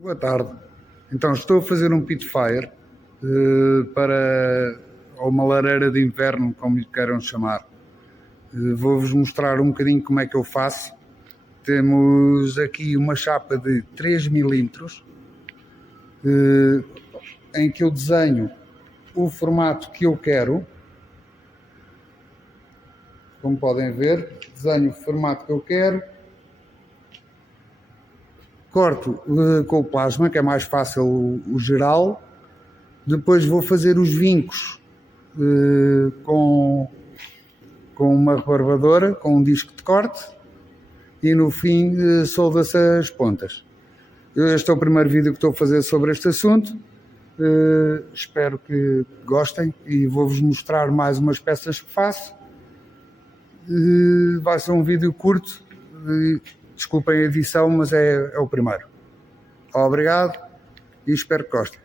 Boa tarde. Então, estou a fazer um pitfire para uma lareira de inverno, como lhe queiram chamar. Vou-vos mostrar um bocadinho como é que eu faço. Temos aqui uma chapa de 3 milímetros em que eu desenho o formato que eu quero. Como podem ver, desenho o formato que eu quero. Corto com o plasma, que é mais fácil o geral. Depois vou fazer os vincos com uma rebarbadora, com um disco de corte, e no fim solda-se as pontas. Este é o primeiro vídeo que estou a fazer sobre este assunto. Espero que gostem e vou-vos mostrar mais umas peças que faço. Vai ser um vídeo curto, desculpem a edição, mas é o primeiro. Obrigado e espero que gostem.